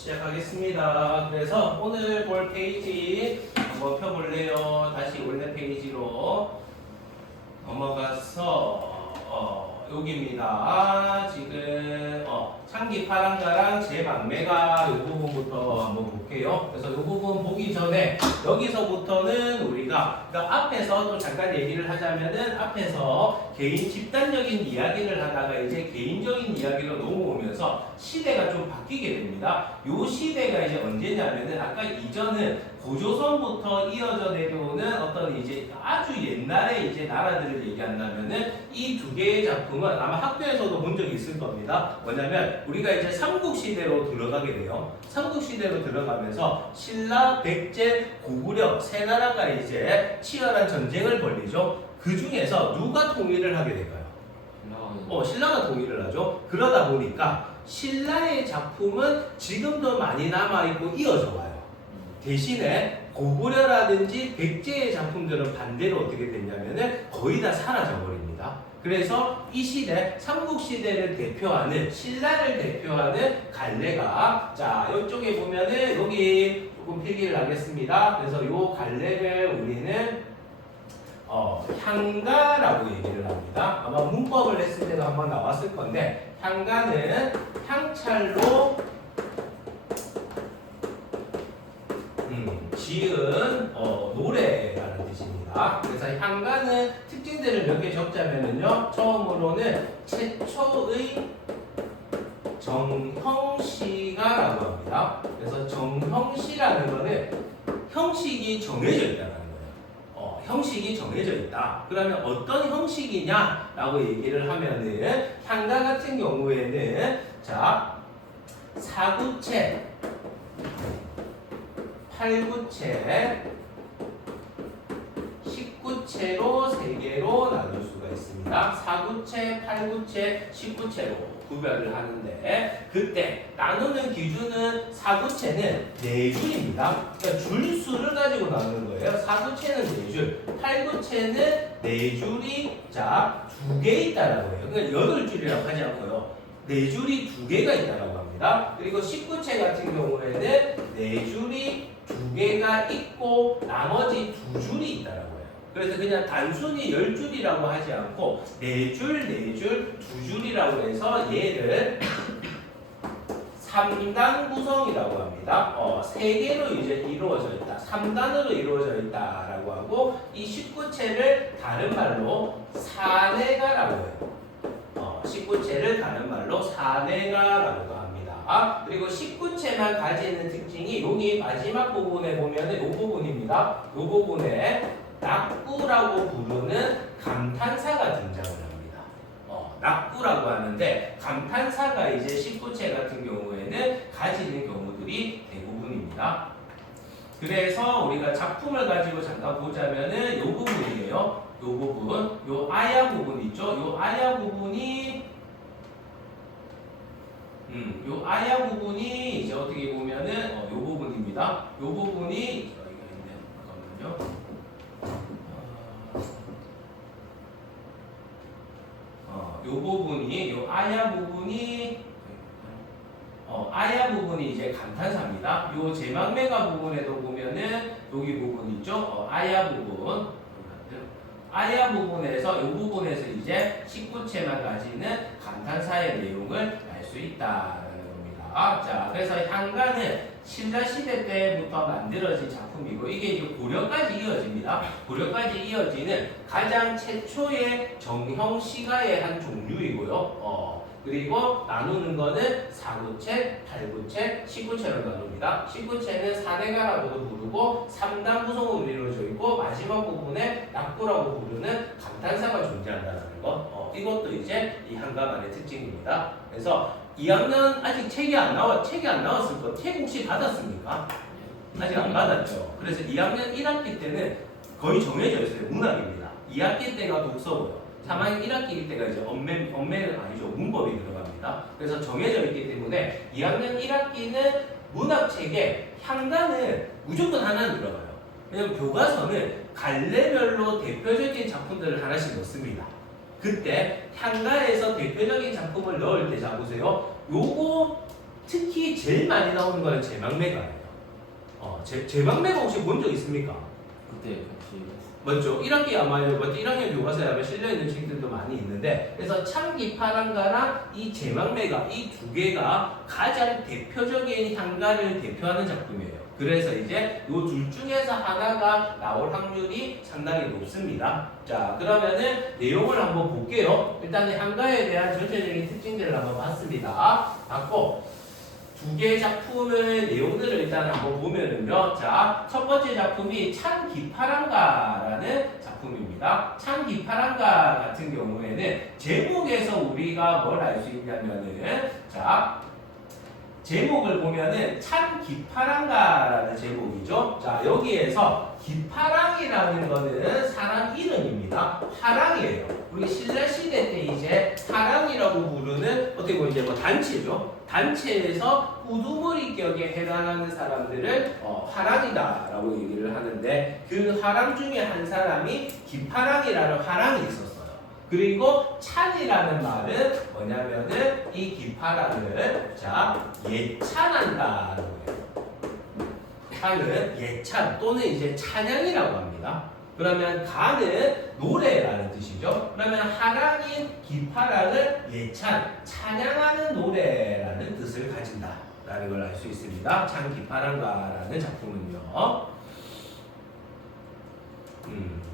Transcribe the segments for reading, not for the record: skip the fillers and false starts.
시작하겠습니다. 그래서 오늘 볼 페이지 한번 펴볼래요. 다시 원래 페이지로 넘어가서 여기입니다. 지금 창기 파랑가랑 제방매가 이 부분부터 한번 볼게요. 그래서 이 부분 보기 전에 여기서부터는 우리가 그러니까 앞에서 또 잠깐 얘기를 하자면은 앞에서 개인 집단적인 이야기를 하다가 이제 개인적인 이야기로 넘어오면서 시대가 좀 바뀌게 됩니다. 요 시대가 이제 언제냐면은 아까 이전은 고조선부터 이어져 내려오는 어떤 이제 아주 옛날에 이제 나라들을 얘기한다면은 이 두 개의 작품은 아마 학교에서도 본 적이 있을 겁니다. 뭐냐면 우리가 이제 삼국시대로 들어가게 돼요. 삼국시대로 들어가면서 신라, 백제, 고구려 세 나라가 이제 치열한 전쟁을 벌이죠. 그 중에서 누가 통일을 하게 될까요? 신라가 통일을 하죠. 그러다 보니까 신라의 작품은 지금도 많이 남아있고 이어져 와요. 대신에 고구려라든지 백제의 작품들은 반대로 어떻게 됐냐면은 거의 다 사라져 버립니다. 그래서 이 시대, 삼국시대를 대표하는, 신라를 대표하는 갈래가, 자, 이쪽에 보면은 여기 조금 필기를 하겠습니다. 그래서 요 갈래를 우리는 향가라고 얘기를 합니다. 아마 문법을 했을 때도 한번 나왔을 건데, 향가는 향찰로 지은 노래라는 뜻입니다. 그래서 향가는 특징들을 몇 개 적자면은요, 처음으로는 최초의 정형시가라고 합니다. 그래서 정형시라는 거는 형식이 정해져 있다는 거예요. 형식이 정해져 있다. 그러면 어떤 형식이냐라고 얘기를 하면은 향가 같은 경우에는 자, 사구체, 팔구체, 십구체로 세 개로 나눌 수가 있습니다. 사구체, 팔구체, 십구체로 구별을 하는데 그때 나누는 기준은 사구체는 네 줄입니다. 그러니까 줄수를 가지고 나누는 거예요. 사구체는 네 줄, 팔구체는 네 줄이 자, 두 개 있다라고 해요. 그러니까 여덟 줄이라고 하지 않고요. 네 줄이 두 개가 있다라고 합니다. 그리고 십구체 같은 경우에는 네 줄이 두 개가 있고 나머지 두 줄이 있다라고 해요. 그래서 그냥 단순히 10줄이라고 하지 않고 4줄, 4줄, 2줄이라고 해서 얘를 3단 구성이라고 합니다. 3개로 이제 이루어져 있다. 3단으로 이루어져 있다라고 하고 이 19체를 다른 말로 사내가라고 해요. 19체를 다른 말로 사내가라고 합니다. 그리고 19체만 가지는 특징이 여기 마지막 부분에 보면은 이 부분입니다. 이 부분에 낙구라고 부르는 감탄사가 등장을 합니다. 낙구라고 하는데 감탄사가 이제 19체 같은 경우에는 가지는 경우들이 대부분입니다. 그래서 우리가 작품을 가지고 잠깐 보자면은 이 부분이에요. 이 부분, 이 아야 부분 있죠? 이 아야 부분이 요 아야 부분이 이제 어떻게 보면은 요 부분입니다. 요 부분이 잠깐만요. 요 부분이 요 아야 부분이 아야 부분이 이제 감탄사입니다. 요 제망매가 부분에도 보면은 여기 부분 있죠? 아야 부분. 아야 부분에서 이 부분에서 이제 19체만 가지는 감탄사의 내용을 알 수 있다라는 겁니다. 자, 그래서 향가는 신라 시대 때부터 만들어진 작품이고 이게 이제 고려까지 이어집니다. 고려까지 이어지는 가장 최초의 정형 시가의 한 종류이고요. 그리고 나누는 거는 사구체, 팔구체, 십구체로 나눕니다. 십구체는 사내가라고도 부르고 3단 구성으로 이루어져 있고 마지막 부분에 낙구라고 부르는 감탄사가 존재한다는 것. 이것도 이제 이 한가만의 특징입니다. 그래서 2학년 아직 책이 안 나왔을 거 책 혹시 받았습니까? 아직 안 받았죠. 그래서 2학년 1학기 때는 거의 정해져 있어요. 문학입니다. 2학기 때가 독서고요. 3학년 1학기일 때가 이제 언매는 아니죠. 문법이 들어갑니다. 그래서 정해져 있기 때문에 2학년 1학기는 문학책에 향가는 무조건 하나는 들어가요. 왜냐면 교과서는 갈래별로 대표적인 작품들을 하나씩 넣습니다. 그때 향가에서 대표적인 작품을 넣을 때 자 보세요. 요거 특히 제일 많이 나오는 거는 제망매가예요. 제망매가 혹시 본 적 있습니까? 그때 같이 먼저 1학기 아마 먼저 1학년 교과서에 아마 실려있는 책들도 많이 있는데 그래서 참기파랑가랑 이 제망매가 이 두 개가 가장 대표적인 향가를 대표하는 작품이에요. 그래서 이제 이 둘 중에서 하나가 나올 확률이 상당히 높습니다. 자, 그러면은 내용을 한번 볼게요. 일단은 향가에 대한 전체적인 특징들을 한번 봤습니다. 봤고 두 개의 작품의 내용들을 일단 한번 보면은요. 자, 첫 번째 작품이 참기파랑가라는 작품입니다. 참기파랑가 같은 경우에는 제목에서 우리가 뭘 알 수 있냐면은 자, 제목을 보면은 참기파랑가라는 제목이죠. 자, 여기에서 기파랑이라는 거는 사람 이름입니다. 화랑이에요. 우리 신라시대 때 이제 화랑이라고 부르는 어떻게 보면 이제 뭐 단체죠. 단체에서 우두머리격에 해당하는 사람들을 화랑이다라고 얘기를 하는데 그 화랑 중에 한 사람이 기파랑이라는 화랑이 있었어요. 그리고 찬이라는 말은 뭐냐면은 이 기파랑을 자 예찬한다라고 해요. 찬은 예찬 또는 이제 찬양이라고 합니다. 그러면 가는 노래라는 뜻이죠. 그러면 하랑인 기파랑을 예찬, 찬양하는 노래라는 뜻을 가진다라는 걸 알 수 있습니다. 참기파랑가라는 작품은요.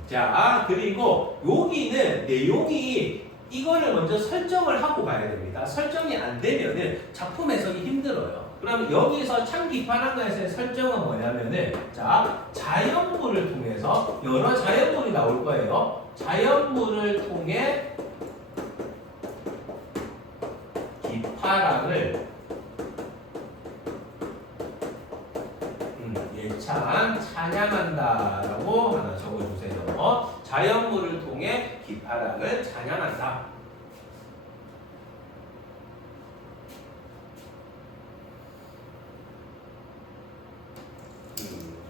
자, 그리고 여기는 내용이 이거를 먼저 설정을 하고 가야 됩니다. 설정이 안 되면은 작품 해석이 힘들어요. 그럼 여기서 참기파랑가에서의 설정은 뭐냐면은 자, 자연물을 통해서 여러 자연물이 나올 거예요. 자연물을 통해 기파랑을 예찬 찬양한다라고 하나 적어주세요. 자연물을 통해 기파랑을 찬양한다.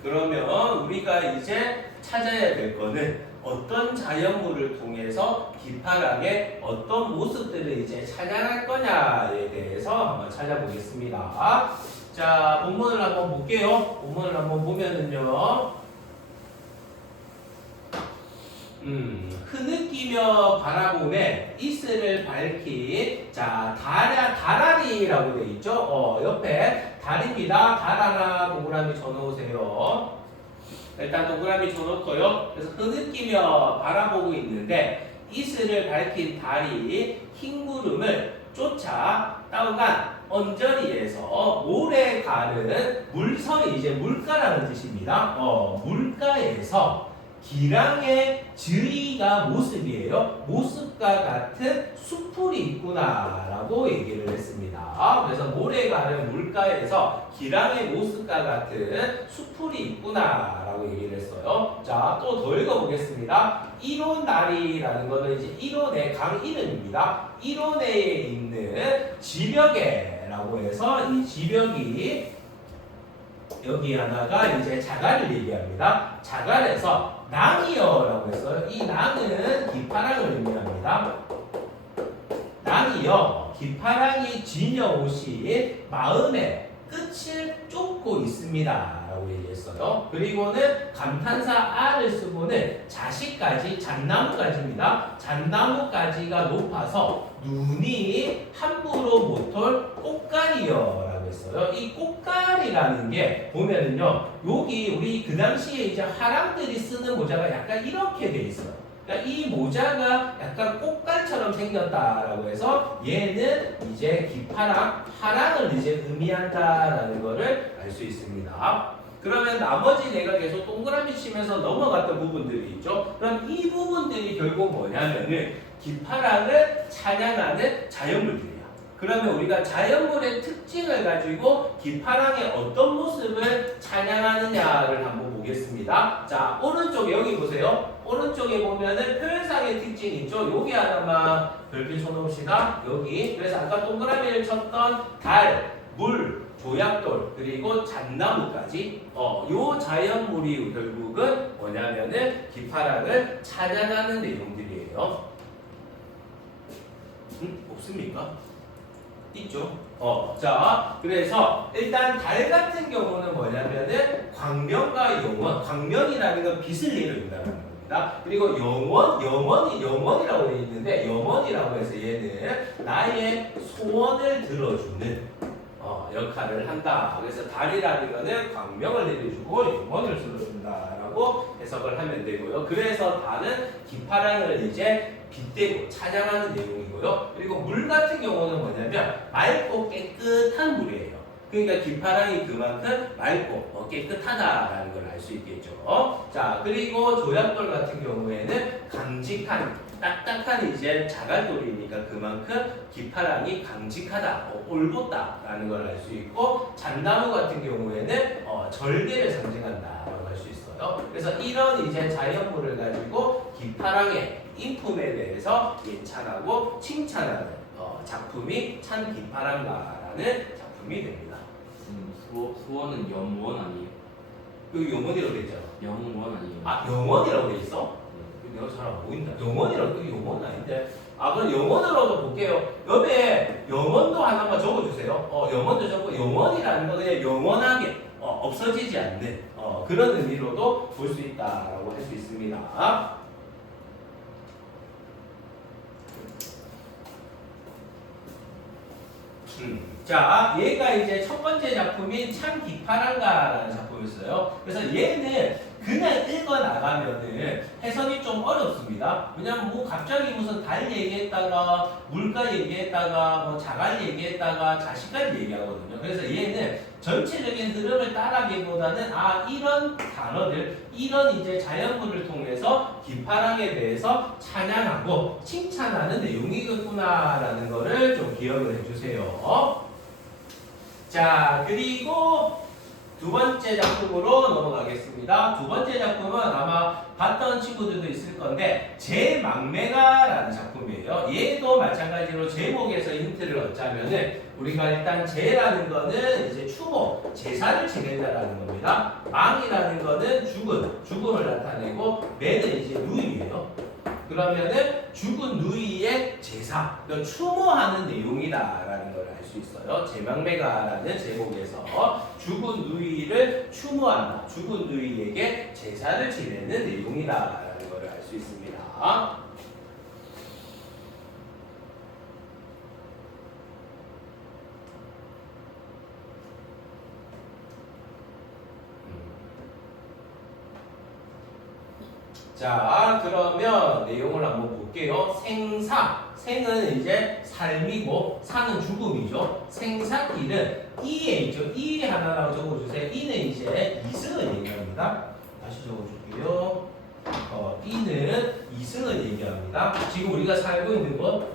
그러면 우리가 이제 찾아야 될 거는 어떤 자연물을 통해서 기파랑의 어떤 모습들을 이제 찬양할 거냐에 대해서 한번 찾아보겠습니다. 자, 본문을 한번 볼게요. 본문을 한번 보면은요. 흐느끼며 바라보매 이슬을 밝힌 자 다라리라고 되어 있죠. 옆에 달입니다. 달 하나 동그라미 쳐놓으세요. 일단 동그라미 쳐놓고요. 그래서 흐느끼며 바라보고 있는데 이슬을 밝힌 달이 흰 구름을 쫓아 따오간 언저리에서 오래 가는 물선이 이제 물가라는 뜻입니다. 물가에서 기랑의 저희가 모습이에요. 모습과 같은 수풀이 있구나라고 얘기를 했습니다. 그래서 모래 가는 물가에서 기랑의 모습과 같은 수풀이 있구나라고 얘기를 했어요. 자, 또 더 읽어보겠습니다. 일원다리라는 것은 이제 일원의 강 이름입니다. 일원에 있는 지벽에라고 해서 이 지벽이 여기 하나가 이제 자갈을 얘기합니다. 자갈에서 낭이여라고 했어요. 이 낭은 기파랑을 의미합니다. 낭이여 기파랑이 지녀오신 마음의 끝을 쫓고 있습니다 라고 얘기했어요. 그리고는 감탄사 R을 쓰고는 자식까지 잣나무까지입니다. 잣나무까지가 높아서 눈이 함부로 못올 꽃가리여 라고 했어요. 이 꽃가리라는 게 보면은요 여기 우리 그 당시에 이제 화랑들이 쓰는 모자가 약간 이렇게 돼 있어요. 그러니까 이 모자가 약간 꽃갈처럼 생겼다라고 해서 얘는 이제 기파랑, 화랑을 이제 의미한다라는 거를 알 수 있습니다. 그러면 나머지 내가 계속 동그라미 치면서 넘어갔던 부분들이 있죠. 그럼 이 부분들이 결국 뭐냐면은 기파랑을 찬양하는 자연물들이에요. 그러면 우리가 자연물의 특징을 가지고 기파랑의 어떤 모습을 찬양하느냐를 한번 보겠습니다. 자, 오른쪽 여기 보세요. 오른쪽에 보면은 표현상의 특징이 있죠. 여기 하나만 별표 쳐놓읍시다. 여기. 그래서 아까 동그라미를 쳤던 달, 물, 조약돌, 그리고 잣나무까지. 요 자연물이 결국은 뭐냐면은 기파랑을 찬양하는 내용들이에요. 없습니까? 있죠. 자, 그래서 일단 달 같은 경우는 뭐냐면은 광명과 영원, 광명이라는 건 빛을 내려준다는 겁니다. 그리고 영원이라고 되어 있는데 영원이라고 해서 얘는 나의 소원을 들어주는 역할을 한다. 그래서 달이라는 거는 광명을 내려주고 영원을 들어준다라고 해석을 하면 되고요. 그래서 달은 기파랑을 이제 빗대고 찬양하는 내용이고요. 그리고 물 같은 경우는 뭐냐면 맑고 깨끗한 물이에요. 그러니까 기파랑이 그만큼 맑고 깨끗하다라는 걸 알 수 있겠죠. 자, 그리고 조약돌 같은 경우에는 강직한 딱딱한 이제 자갈돌이니까 그만큼 기파랑이 강직하다, 올곧다라는 걸 알 수 있고, 잣나무 같은 경우에는 절개를 상징한다라고 할 수 있어요. 그래서 이런 이제 자연물을 가지고 기파랑의 인품에 대해서 예찬하고 칭찬하는 작품이 참 기파랑가라는 작품이 됩니다. 소원은 영원 아니에요? 여기 영원이라고 돼 있잖아. 영원 아니에요? 아, 영원이라고 돼 있어? 내가 잘 안 보인다. 영원이라고, 여기 영원 아닌데. 아, 그럼 영원으로도 볼게요. 옆에 영원도 하나만 적어주세요. 영원도 적고, 영원이라는 거 그냥 영원하게 없어지지 않는 그런 의미로도 볼 수 있다라고 할 수 있습니다. 자, 얘가 이제 첫 번째 작품인 참 기파랑가라는 작품이었어요. 그래서 얘는 그냥 읽어 나가면은 해석이 좀 어렵습니다. 왜냐면 뭐 갑자기 무슨 달 얘기했다가 물가 얘기했다가 뭐 자갈 얘기했다가 자식까지 얘기하거든요. 그래서 얘는 전체적인 흐름을 따라가기보다는 이런 단어들, 이런 이제 자연물을 통해서 기파랑에 대해서 찬양하고 칭찬하는 내용이겠구나라는 거를 좀 기억을 해주세요. 자, 그리고 두 번째 작품으로 넘어가겠습니다. 두 번째 작품은 아마 봤던 친구들도 있을 건데 제망매가라는 작품이에요. 얘도 마찬가지로 제목에서 힌트를 얻자면은 우리가 일단 제라는 거는 이제 추모, 제사를 지낸다라는 겁니다. 망이라는 거는 죽음을 나타내고 매는 이제 누이예요. 그러면은 죽은 누이의 제사, 그러니까 추모하는 내용이다라는 걸 알 수 있어요. 제망매가라는 제목에서 죽은 누이를 추모한다, 죽은 누이에게 제사를 지내는 내용이다라는 걸 알 수 있습니다. 자, 그러면 내용을 한번 볼게요. 생사. 생은 이제 삶이고 사는 죽음이죠. 생사길은 이에 있죠. 이 하나라고 적어주세요. 이는 이제 이승을 얘기합니다. 다시 적어줄게요. 이는 이승을 얘기합니다. 지금 우리가 살고 있는 건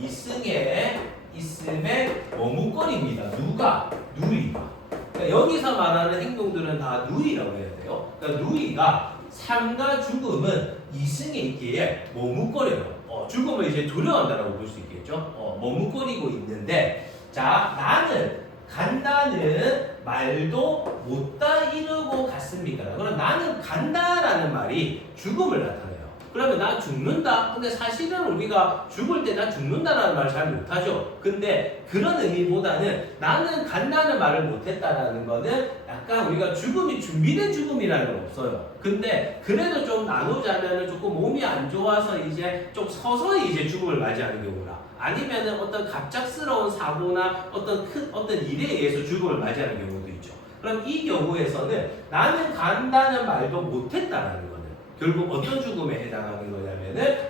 이승에 있음의 머뭇거리입니다. 누가? 누이가. 그러니까 여기서 말하는 행동들은 다 누이라고 해야 돼요. 그러니까 누이가 삶과 죽음은 이승에 있기에 머뭇거려요. 죽음을 이제 두려워한다라고 볼 수 있겠죠. 머뭇거리고 있는데, 자, 나는 간다는 말도 못다 이르고 갔습니까? 그럼 나는 간다라는 말이 죽음을 나타내요. 그러면 나 죽는다? 근데 사실은 우리가 죽을 때 나 죽는다라는 말 잘 못하죠. 근데 그런 의미보다는 나는 간다는 말을 못했다라는 거는 약간 우리가 죽음이 준비된 죽음이라는 건 없어요. 근데 그래도 좀 나누자면은 조금 몸이 안 좋아서 이제 좀 서서히 이제 죽음을 맞이하는 경우라, 아니면은 어떤 갑작스러운 사고나 어떤 일에 의해서 죽음을 맞이하는 경우도 있죠. 그럼 이 경우에서는 나는 간다는 말도 못했다라는 거는 결국 어떤 죽음에 해당하는 거냐면은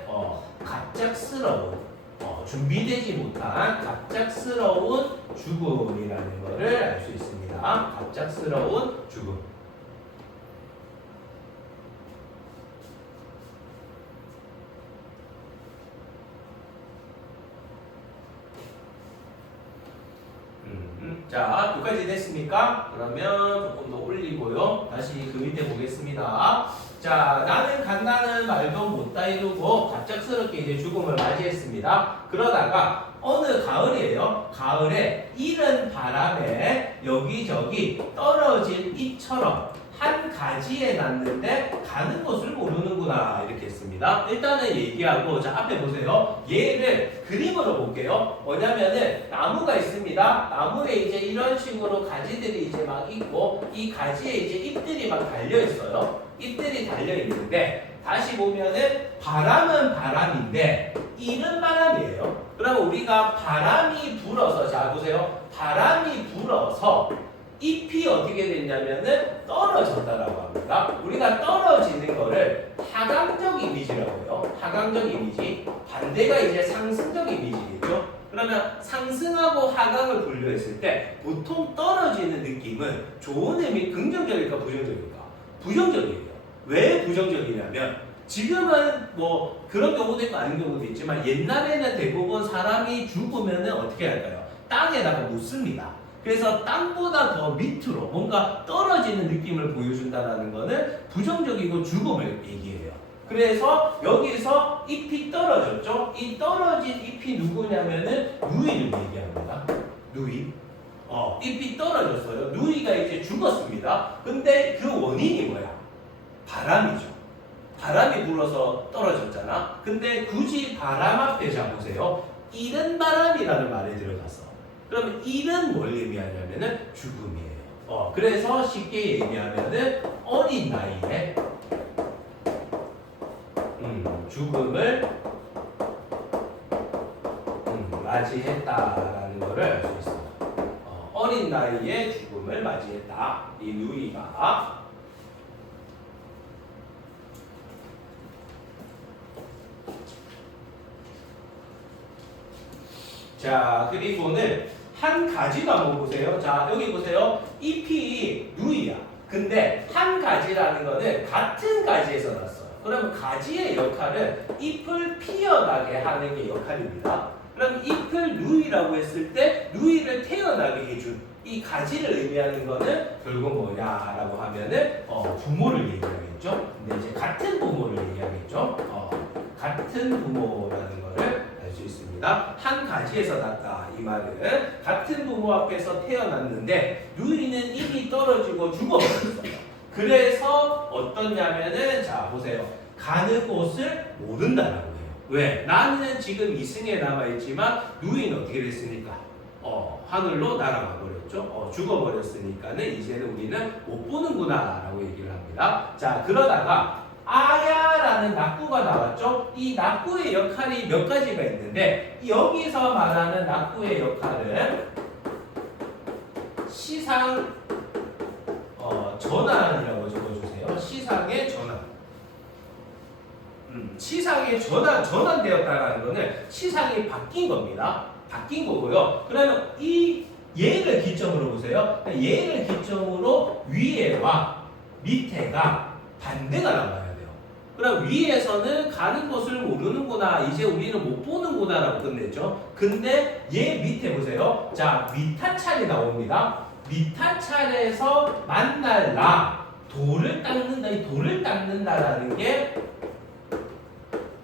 갑작스러운 준비되지 못한 갑작스러운 죽음이라는 것을 알 수 있습니다. 갑작스러운 죽음. 자, 여기까지 됐습니까? 그러면 조금 더 올리고요. 다시 그 밑에 보겠습니다. 자, 나는 간다는 말도 못다 이루고 갑작스럽게 이제 죽음을 맞이했습니다. 그러다가 어느 가을이에요. 가을에 이른 바람에 여기저기 떨어진 잎처럼 한 가지에 났는데 가는 곳을 모르는구나 이렇게 했습니다. 일단은 얘기하고 자 앞에 보세요. 얘를 그림으로 볼게요. 뭐냐면은 나무가 있습니다. 나무에 이제 이런 식으로 가지들이 이제 막 있고 이 가지에 이제 잎들이 막 달려 있어요. 잎들이 달려 있는데 다시 보면은 바람은 바람인데 이는 바람이에요. 그럼 우리가 바람이 불어서 자 보세요. 바람이 불어서 잎이 어떻게 됐냐면은 떨어졌다라고 합니다. 우리가 떨어지는 거를 하강적 이미지라고 해요. 하강적 이미지. 반대가 이제 상승적 이미지겠죠. 그러면 상승하고 하강을 분류했을 때 보통 떨어지는 느낌은 좋은 의미, 긍정적일까 부정적일까? 부정적이에요. 왜 부정적이냐면 지금은 뭐 그런 경우도 있고 아닌 경우도 있지만 옛날에는 대부분 사람이 죽으면은 어떻게 할까요? 땅에다가 묻습니다. 그래서 땅보다 더 밑으로 뭔가 떨어지는 느낌을 보여준다는 거는 부정적이고 죽음을 얘기해요. 그래서 여기서 잎이 떨어졌죠? 이 떨어진 잎이 누구냐면은 누이를 얘기합니다. 누이. 잎이 떨어졌어요. 누이가 이제 죽었습니다. 근데 그 원인이 뭐야? 바람이죠. 바람이 불어서 떨어졌잖아. 근데 굳이 바람 앞에 자 보세요. 이른 바람이라는 말에 들어갔어. 그럼 이는 뭘 의미하냐면은 죽음이에요. 그래서 쉽게 얘기하면은 어린 나이에 죽음을 맞이했다라는 거를 알 수 있습니다. 어린 나이에 죽음을 맞이했다. 이 누이가 자 그리고는 한 가지도 한번 보세요. 자 여기 보세요. 잎이 누이야. 근데 한 가지라는 거는 같은 가지에서 났어요. 그러면 가지의 역할은 잎을 피어나게 하는 게 역할입니다. 그럼 잎을 누이라고 했을 때 누이를 태어나게 해준 이 가지를 의미하는 거는 결국 뭐냐라고 하면은 부모를 얘기하겠죠. 근데 이제 같은 부모를 얘기하겠죠. 같은 부모라는 거를 알 수 있습니다. 한 가지에서 났다 이 말은 같은 부모 앞에서 태어났는데 누이는 잎이 떨어지고 죽어버렸어요. 그래서 어떻냐면은 자 보세요. 가는 곳을 모른다라고 해요. 왜? 나는 지금 이승에 남아있지만 누이는 어떻게 됐습니까? 하늘로 날아가 버렸죠. 죽어버렸으니까는 이제는 우리는 못 보는구나 라고 얘기를 합니다. 자 그러다가 아야라는 낙구가 나왔죠. 이 낙구의 역할이 몇 가지가 있는데 여기서 말하는 낙구의 역할은 시상 전환이라고 적어주세요. 시상의 전환. 시상의 전환되었다라는 거는 시상이 바뀐 겁니다. 바뀐 거고요. 그러면 이 얘를 기점으로 보세요. 얘를 기점으로 위에와 밑에가 반대가 나와요. 그럼 위에서는 가는 곳을 모르는구나. 이제 우리는 못 보는구나 라고 끝냈죠. 근데 얘 밑에 보세요. 자, 미타찰이 나옵니다. 미타찰에서 만날 나. 돌을 닦는다. 이 돌을 닦는다라는 게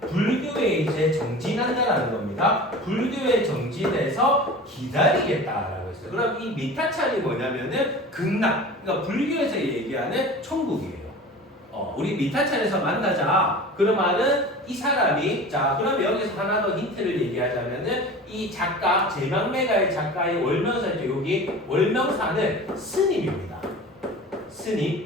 불교에 이제 정진한다라는 겁니다. 불교에 정진해서 기다리겠다라고 했어요. 그럼 이 미타찰이 뭐냐면은 극락. 그러니까 불교에서 얘기하는 천국이에요. 우리 미타찰에서 만나자. 그러면은 이 사람이 자 그러면 여기서 하나 더 힌트를 얘기하자면은 이 작가 제망매가의 작가의 월명사죠. 여기 월명사는 스님입니다. 스님.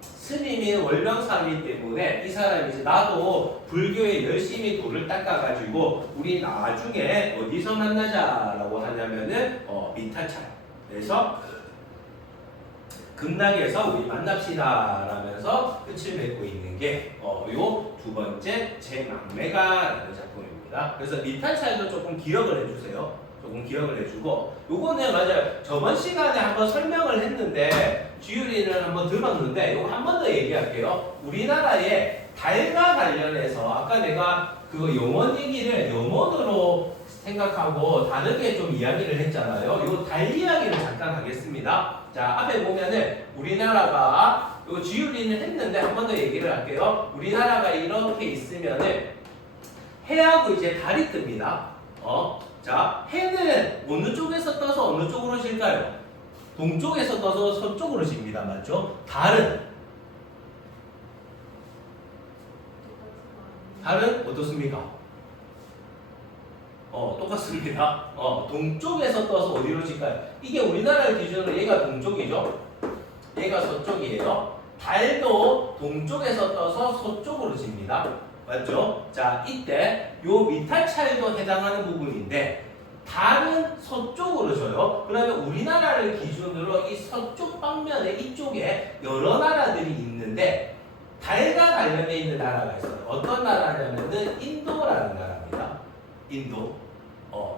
스님이 월명사이기 때문에 이 사람이 이제 나도 불교에 열심히 돌을 닦아가지고 우리 나중에 어디서 만나자라고 하냐면은 미타찰. 그래서 극락에서 우리 만납시다 라면서 끝을 맺고 있는 게 요 두 번째 제망매가라는 작품입니다. 그래서 미타찰도 조금 기억을 해주세요. 조금 기억을 해주고 요거는 맞아요. 저번 시간에 한번 설명을 했는데 지율이는 한번 들었는데 요거 한 번 더 얘기할게요. 우리나라의 달과 관련해서 아까 내가 그거 영원 얘기를 영원으로 생각하고 다르게 좀 이야기를 했잖아요. 요 달 이야기를 잠깐 하겠습니다. 자 앞에 보면은 우리나라가 요 지율이는 했는데 한 번 더 얘기를 할게요. 우리나라가 이렇게 있으면은 해하고 이제 달이 뜹니다. 자 해는 어느 쪽에서 떠서 어느 쪽으로 질까요? 동쪽에서 떠서 서쪽으로 집니다. 맞죠? 달은 어떻습니까? 똑같습니다. 동쪽에서 떠서 어디로 질까요? 이게 우리나라를 기준으로 얘가 동쪽이죠? 얘가 서쪽이에요. 달도 동쪽에서 떠서 서쪽으로 집니다. 맞죠? 자, 이때 요 미탈차에도 해당하는 부분인데 달은 서쪽으로 져요. 그러면 우리나라를 기준으로 이 서쪽 방면에 이쪽에 여러 나라들이 있는데 달과 관련되어 있는 나라가 있어요. 어떤 나라냐면은 인도라는 나라입니다. 인도.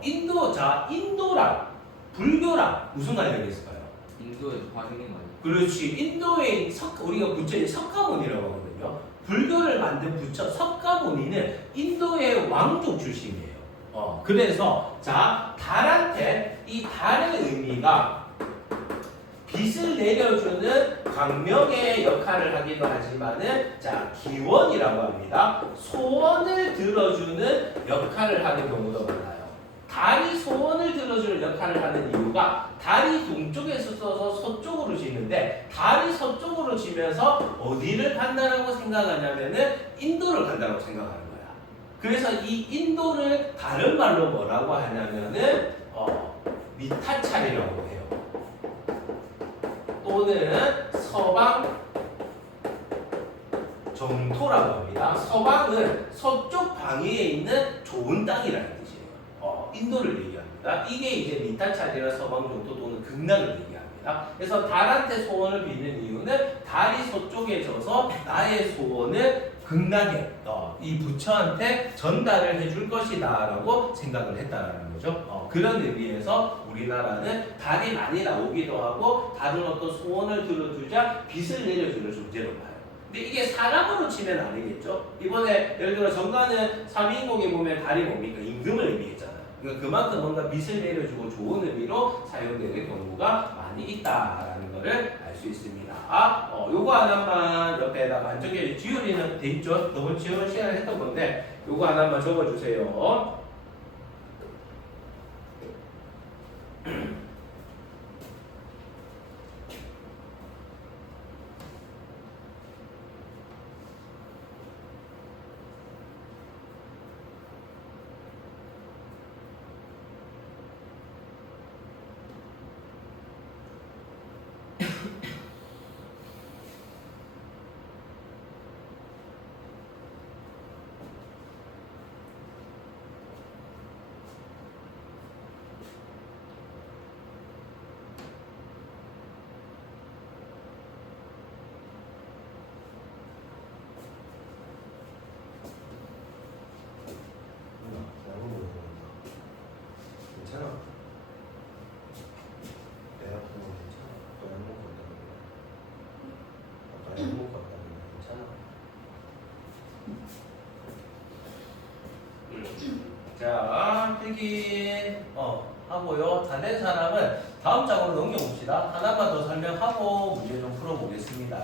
인도랑 불교랑 무슨 관련이 있을까요? 인도에서 화생긴 거 아니에요? 그렇지. 인도의 우리가 부처의 석가모니라고 하거든요. 불교를 만든 부처 석가모니는 인도의 왕족 출신이에요. 그래서 자, 달한테 이 달의 의미가 빛을 내려주는 광명의 역할을 하기도 하지만은 자, 기원이라고 합니다. 소원을 들어주는 역할을 하는 경우도 많아요. 달이 소원을 들어주는 역할을 하는 이유가 달이 동쪽에서 떠서 서쪽으로 지는데 달이 서쪽으로 지면서 어디를 간다라고 생각하냐면은 인도를 간다고 생각하는 거야. 그래서 이 인도를 다른 말로 뭐라고 하냐면은 미타찰이라고 해요. 또는 서방 정토라고 합니다. 서방은 서쪽 방위에 있는 좋은 땅이라는 뜻이에요. 인도를 얘기합니다. 이게 이제 미타찰이나 서방 정토 또는 극락을 얘기합니다. 그래서 달한테 소원을 빚는 이유는 달이 서쪽에 져서 나의 소원을 극락에 이 부처한테 전달을 해줄 것이다라고 생각을 했다라는 거죠. 그런 의미에서 우리나라는 달이 많이 나오기도 하고 다른 어떤 소원을 들어주자 빛을 내려주는 존재로 봐요. 근데 이게 사람으로 치면 아니겠죠. 이번에 예를 들어 정가는 삼인곡에 보면 달이 뭡니까? 임금을 의미했잖아요. 그러니까 그만큼 뭔가 빛을 내려주고 좋은 의미로 사용되는 경우가 많이 있다라는 것을 알 수 있습니다. 요거 하나만 옆에다가 안쪽에 지우리는 돼 있죠. 저번 시간에 했던 건데 요거 하나만 적어주세요. 괜찮아. 배 아픈 거 괜찮아. 또 약 먹고 왔다고. 아까 약 먹고 왔다고. 괜찮아. 자, 필기 하고요. 다 된 사람은 다음 장으로 넘겨봅시다. 하나만 더 설명하고 문제 좀 풀어보겠습니다.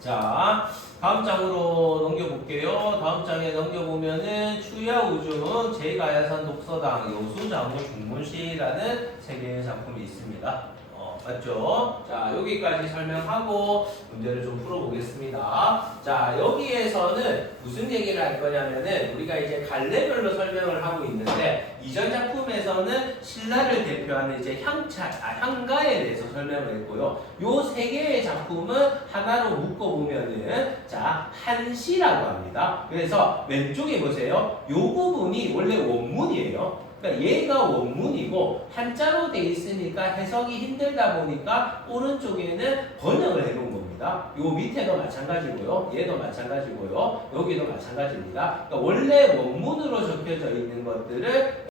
자, 다음 장으로 넘겨볼게요. 다음 장에 넘겨보면은 추야우중 제1가야산 독서당 여수장로 중문시라는 세 개의 작품이 있습니다. 맞죠? 자, 여기까지 설명하고 문제를 좀 풀어보겠습니다. 자, 여기에서는 무슨 얘기를 할 거냐면은 우리가 이제 갈래별로 설명을 하고 있는데 이전 작품에서는 신라를 대표하는 이제 향가에 대해서 설명을 했고요. 요 세 개의 작품은 하나로 묶어보면은 자, 한시라고 합니다. 그래서 왼쪽에 보세요. 요 부분이 원래 원문이에요. 그러니까 얘가 원문이고 한자로 돼 있으니까 해석이 힘들다 보니까 오른쪽에는 번역을 해놓은 겁니다. 요 밑에도 마찬가지고요. 얘도 마찬가지고요. 여기도 마찬가지입니다. 그러니까 원래 원문으로 적혀져 있는 것들을